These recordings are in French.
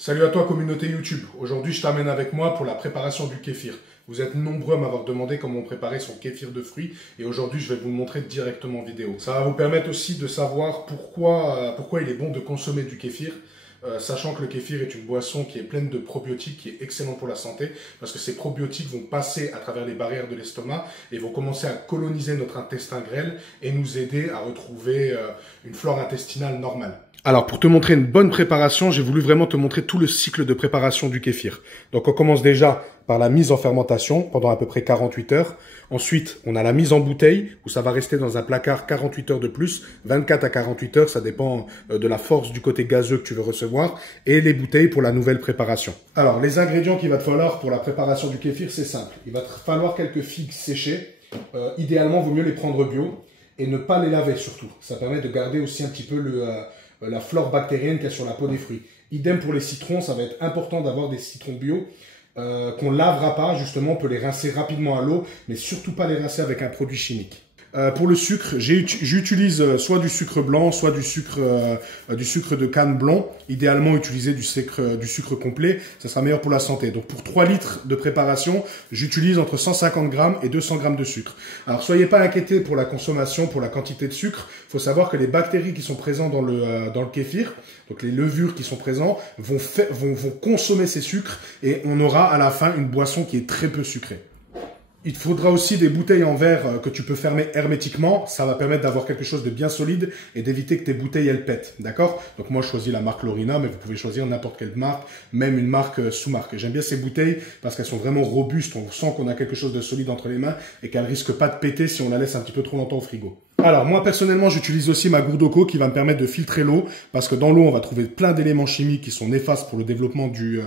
Salut à toi communauté YouTube, aujourd'hui je t'amène avec moi pour la préparation du kéfir. Vous êtes nombreux à m'avoir demandé comment préparer son kéfir de fruits et aujourd'hui je vais vous le montrer directement en vidéo. Ça va vous permettre aussi de savoir pourquoi il est bon de consommer du kéfir, sachant que le kéfir est une boisson qui est pleine de probiotiques, qui est excellente pour la santé, parce que ces probiotiques vont passer à travers les barrières de l'estomac et vont commencer à coloniser notre intestin grêle et nous aider à retrouver une flore intestinale normale. Alors, pour te montrer une bonne préparation, j'ai voulu vraiment te montrer tout le cycle de préparation du kéfir. Donc, on commence déjà par la mise en fermentation pendant à peu près 48 heures. Ensuite, on a la mise en bouteille où ça va rester dans un placard 48 heures de plus, 24 à 48 heures, ça dépend de la force du côté gazeux que tu veux recevoir, et les bouteilles pour la nouvelle préparation. Alors, les ingrédients qu'il va te falloir pour la préparation du kéfir, c'est simple. Il va te falloir quelques figues séchées. Idéalement, il vaut mieux les prendre bio et ne pas les laver surtout. Ça permet de garder aussi un petit peu la flore bactérienne qu'il y a sur la peau des fruits. Idem pour les citrons, ça va être important d'avoir des citrons bio qu'on lavera pas, justement, on peut les rincer rapidement à l'eau, mais surtout pas les rincer avec un produit chimique. Pour le sucre, j'utilise soit du sucre blanc, soit du sucre de canne blond. Idéalement, utiliser du sucre complet, ça sera meilleur pour la santé. Donc, pour 3 litres de préparation, j'utilise entre 150 grammes et 200 grammes de sucre. Alors, soyez pas inquiétés pour la consommation, pour la quantité de sucre. Il faut savoir que les bactéries qui sont présentes dans le kéfir, donc les levures qui sont présentes, vont consommer ces sucres et on aura à la fin une boisson qui est très peu sucrée. Il te faudra aussi des bouteilles en verre que tu peux fermer hermétiquement. Ça va permettre d'avoir quelque chose de bien solide et d'éviter que tes bouteilles elles pètent. D'accord? Donc moi je choisis la marque Lorina, mais vous pouvez choisir n'importe quelle marque, même une marque sous-marque. J'aime bien ces bouteilles parce qu'elles sont vraiment robustes. On sent qu'on a quelque chose de solide entre les mains et qu'elles risquent pas de péter si on la laisse un petit peu trop longtemps au frigo. Alors moi personnellement j'utilise aussi ma gourde d'eau qui va me permettre de filtrer l'eau parce que dans l'eau on va trouver plein d'éléments chimiques qui sont néfastes pour le développement du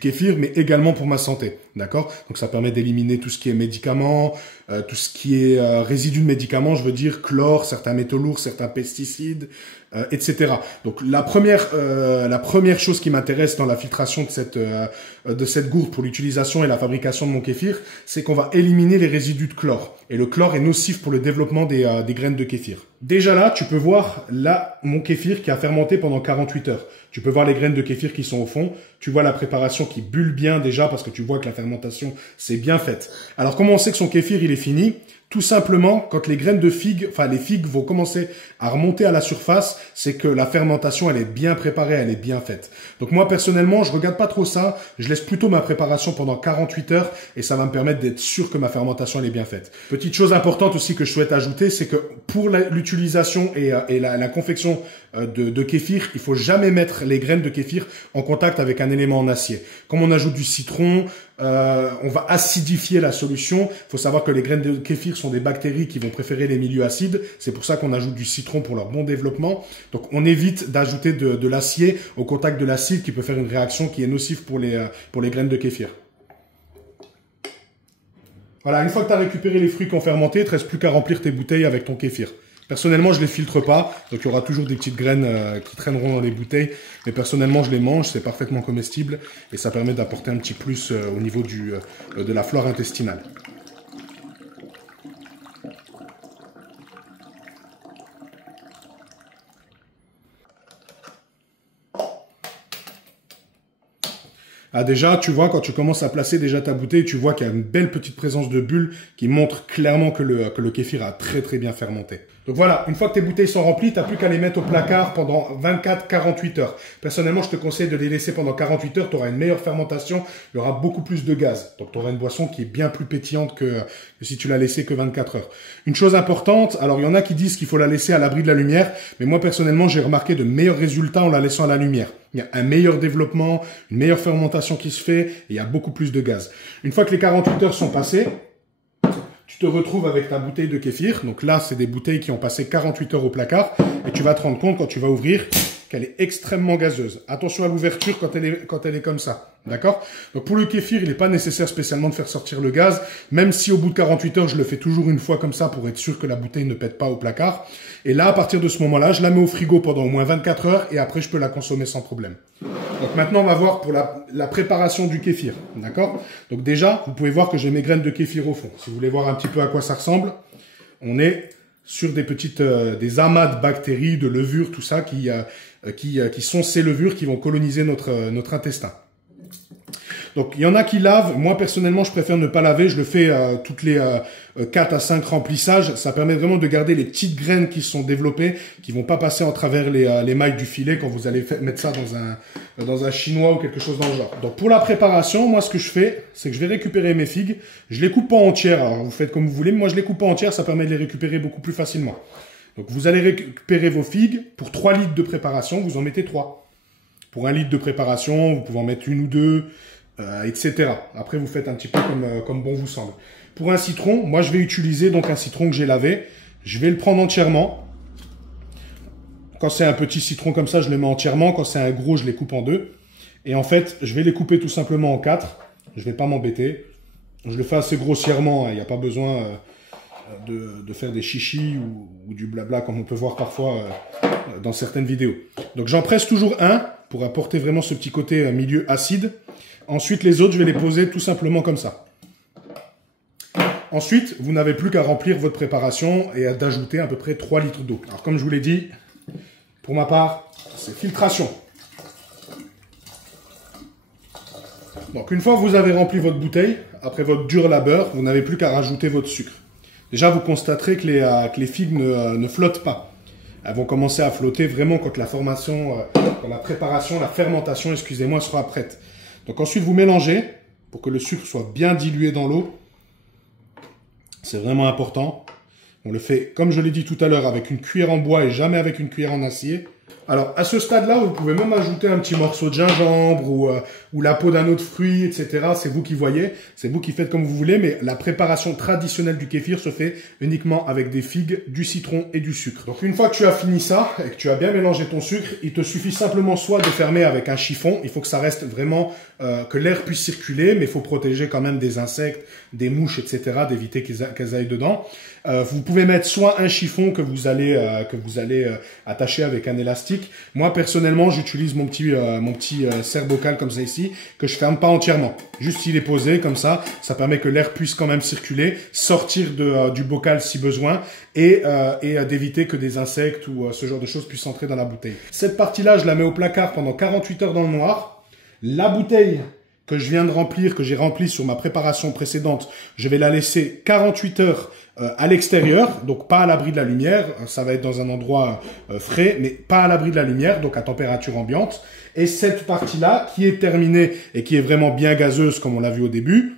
kéfir mais également pour ma santé, d'accord? Donc ça permet d'éliminer tout ce qui est médicaments, tout ce qui est résidus de médicaments, je veux dire chlore, certains métaux lourds, certains pesticides, etc. Donc la première chose qui m'intéresse dans la filtration de cette gourde pour l'utilisation et la fabrication de mon kéfir, c'est qu'on va éliminer les résidus de chlore. Et le chlore est nocif pour le développement des graines de kéfir. Déjà là, tu peux voir là mon kéfir qui a fermenté pendant 48 heures. Tu peux voir les graines de kéfir qui sont au fond. Tu vois la préparation qui bulle bien déjà parce que tu vois que la fermentation c'est bien faite. Alors comment on sait que son kéfir il est fini? Tout simplement, quand les graines de figues, les figues vont commencer à remonter à la surface, c'est que la fermentation, elle est bien préparée, elle est bien faite. Donc moi, personnellement, je regarde pas trop ça. Je laisse plutôt ma préparation pendant 48 heures et ça va me permettre d'être sûr que ma fermentation, elle est bien faite. Petite chose importante aussi que je souhaite ajouter, c'est que pour l'utilisation et la confection de kéfir, il faut jamais mettre les graines de kéfir en contact avec un élément en acier. Comme on ajoute du citron, on va acidifier la solution. Il faut savoir que les graines de kéfir sont des bactéries qui vont préférer les milieux acides. C'est pour ça qu'on ajoute du citron pour leur bon développement. Donc, on évite d'ajouter de l'acier au contact de l'acide qui peut faire une réaction qui est nocive pour les graines de kéfir. Voilà, une fois que tu as récupéré les fruits qui ont fermenté, il ne te reste plus qu'à remplir tes bouteilles avec ton kéfir. Personnellement, je les filtre pas, donc il y aura toujours des petites graines qui traîneront dans les bouteilles. Mais personnellement, je les mange, c'est parfaitement comestible et ça permet d'apporter un petit plus au niveau de la flore intestinale. Ah déjà, tu vois, quand tu commences à placer déjà ta bouteille, tu vois qu'il y a une belle petite présence de bulles qui montre clairement que le kéfir a très très bien fermenté. Donc voilà, une fois que tes bouteilles sont remplies, tu n'as plus qu'à les mettre au placard pendant 24-48 heures. Personnellement, je te conseille de les laisser pendant 48 heures, tu auras une meilleure fermentation, il y aura beaucoup plus de gaz. Donc tu auras une boisson qui est bien plus pétillante que si tu l'as laissée que 24 heures. Une chose importante, alors il y en a qui disent qu'il faut la laisser à l'abri de la lumière, mais moi personnellement, j'ai remarqué de meilleurs résultats en la laissant à la lumière. Il y a un meilleur développement, une meilleure fermentation qui se fait et il y a beaucoup plus de gaz. Une fois que les 48 heures sont passées, tu te retrouves avec ta bouteille de kéfir. Donc là, c'est des bouteilles qui ont passé 48 heures au placard et tu vas te rendre compte quand tu vas ouvrir qu'elle est extrêmement gazeuse. Attention à l'ouverture quand elle est comme ça. D'accord? Donc pour le kéfir, il n'est pas nécessaire spécialement de faire sortir le gaz, même si au bout de 48 heures, je le fais toujours une fois comme ça pour être sûr que la bouteille ne pète pas au placard. Et là, à partir de ce moment-là, je la mets au frigo pendant au moins 24 heures et après, je peux la consommer sans problème. Donc maintenant, on va voir pour la préparation du kéfir. D'accord? Donc déjà, vous pouvez voir que j'ai mes graines de kéfir au fond. Si vous voulez voir un petit peu à quoi ça ressemble, on est sur des amas de bactéries, de levures, tout ça, qui sont ces levures qui vont coloniser notre intestin. Donc, il y en a qui lavent. Moi, personnellement, je préfère ne pas laver. Je le fais toutes les 4 à 5 remplissages. Ça permet vraiment de garder les petites graines qui sont développées, qui vont pas passer en travers les mailles du filet quand vous allez mettre ça dans un chinois ou quelque chose dans le genre. Donc, pour la préparation, moi, ce que je fais, c'est que je vais récupérer mes figues. Je les coupe pas entières. Alors, vous faites comme vous voulez. Mais moi, je les coupe pas entières. Ça permet de les récupérer beaucoup plus facilement. Donc, vous allez récupérer vos figues. Pour 3 litres de préparation, vous en mettez 3. Pour 1 litre de préparation, vous pouvez en mettre 1 ou 2. Etc. Après, vous faites un petit peu comme bon vous semble. Pour un citron, moi, je vais utiliser donc un citron que j'ai lavé. Je vais le prendre entièrement. Quand c'est un petit citron comme ça, je le mets entièrement. Quand c'est un gros, je les coupe en 2. Et en fait, je vais les couper tout simplement en 4. Je vais pas m'embêter. Je le fais assez grossièrement. Il n'y a pas besoin de faire des chichis ou du blabla comme on peut voir parfois dans certaines vidéos. Donc, j'en presse toujours un pour apporter vraiment ce petit côté milieu acide. Ensuite, les autres, je vais les poser tout simplement comme ça. Ensuite, vous n'avez plus qu'à remplir votre préparation et d'ajouter à peu près 3 litres d'eau. Alors, comme je vous l'ai dit, pour ma part, c'est filtration. Donc, une fois que vous avez rempli votre bouteille, après votre dur labeur, vous n'avez plus qu'à rajouter votre sucre. Déjà, vous constaterez que les figues ne flottent pas. Elles vont commencer à flotter vraiment quand la fermentation, excusez-moi, sera prête. Donc ensuite, vous mélangez pour que le sucre soit bien dilué dans l'eau. C'est vraiment important. On le fait, comme je l'ai dit tout à l'heure, avec une cuillère en bois et jamais avec une cuillère en acier. Alors, à ce stade-là, vous pouvez même ajouter un petit morceau de gingembre ou la peau d'un autre fruit, etc. C'est vous qui voyez, c'est vous qui faites comme vous voulez, mais la préparation traditionnelle du kéfir se fait uniquement avec des figues, du citron et du sucre. Donc, une fois que tu as fini ça et que tu as bien mélangé ton sucre, il te suffit simplement soit de fermer avec un chiffon. Il faut que ça reste vraiment, que l'air puisse circuler, mais il faut protéger quand même des insectes, des mouches, etc., d'éviter qu'elles aillent dedans. Vous pouvez mettre soit un chiffon que vous allez attacher avec un élastique. Moi, personnellement, j'utilise mon petit serre-bocal comme ça ici, que je ferme pas entièrement. Juste il est posé comme ça, ça permet que l'air puisse quand même circuler, sortir du bocal si besoin, et d'éviter que des insectes ou ce genre de choses puissent entrer dans la bouteille. Cette partie-là, je la mets au placard pendant 48 heures dans le noir. La bouteille que je viens de remplir, que j'ai remplie sur ma préparation précédente, je vais la laisser 48 heures à l'extérieur, donc pas à l'abri de la lumière, ça va être dans un endroit frais, mais pas à l'abri de la lumière, donc à température ambiante. Et cette partie-là, qui est terminée et qui est vraiment bien gazeuse, comme on l'a vu au début,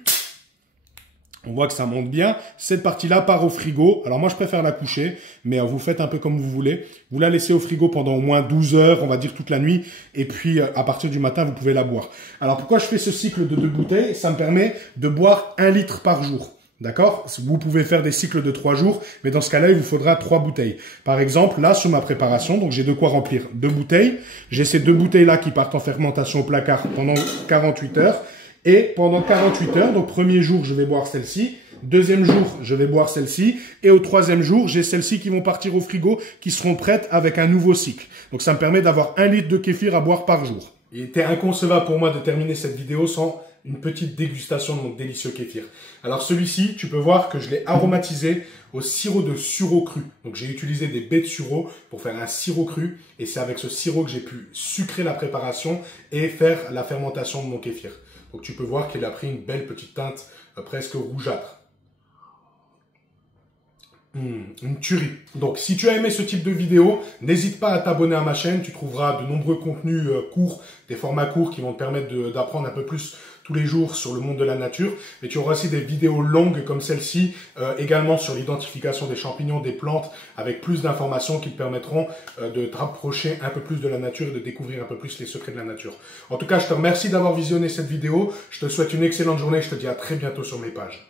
on voit que ça monte bien. Cette partie-là part au frigo. Alors moi, je préfère la coucher, mais vous faites un peu comme vous voulez. Vous la laissez au frigo pendant au moins 12 heures, on va dire toute la nuit. Et puis, à partir du matin, vous pouvez la boire. Alors, pourquoi je fais ce cycle de 2 bouteilles? Ça me permet de boire 1 litre par jour. D'accord? Vous pouvez faire des cycles de 3 jours, mais dans ce cas-là, il vous faudra 3 bouteilles. Par exemple, là, sur ma préparation, donc j'ai de quoi remplir 2 bouteilles. J'ai ces 2 bouteilles-là qui partent en fermentation au placard pendant 48 heures. Et pendant 48 heures, donc premier jour, je vais boire celle-ci. Deuxième jour, je vais boire celle-ci. Et au troisième jour, j'ai celles-ci qui vont partir au frigo, qui seront prêtes avec un nouveau cycle. Donc ça me permet d'avoir 1 litre de kéfir à boire par jour. Il était inconcevable pour moi de terminer cette vidéo sans une petite dégustation de mon délicieux kéfir. Alors celui-ci, tu peux voir que je l'ai aromatisé au sirop de sureau cru. Donc j'ai utilisé des baies de sureau pour faire un sirop cru. Et c'est avec ce sirop que j'ai pu sucrer la préparation et faire la fermentation de mon kéfir. Donc tu peux voir qu'il a pris une belle petite teinte presque rougeâtre. Une tuerie. Donc si tu as aimé ce type de vidéo, n'hésite pas à t'abonner à ma chaîne. Tu trouveras de nombreux contenus courts, des formats courts qui vont te permettre d'apprendre un peu plus tous les jours sur le monde de la nature. Mais tu auras aussi des vidéos longues comme celle-ci, également sur l'identification des champignons, des plantes, avec plus d'informations qui te permettront de te rapprocher un peu plus de la nature et de découvrir un peu plus les secrets de la nature. En tout cas, je te remercie d'avoir visionné cette vidéo. Je te souhaite une excellente journée. Je te dis à très bientôt sur mes pages.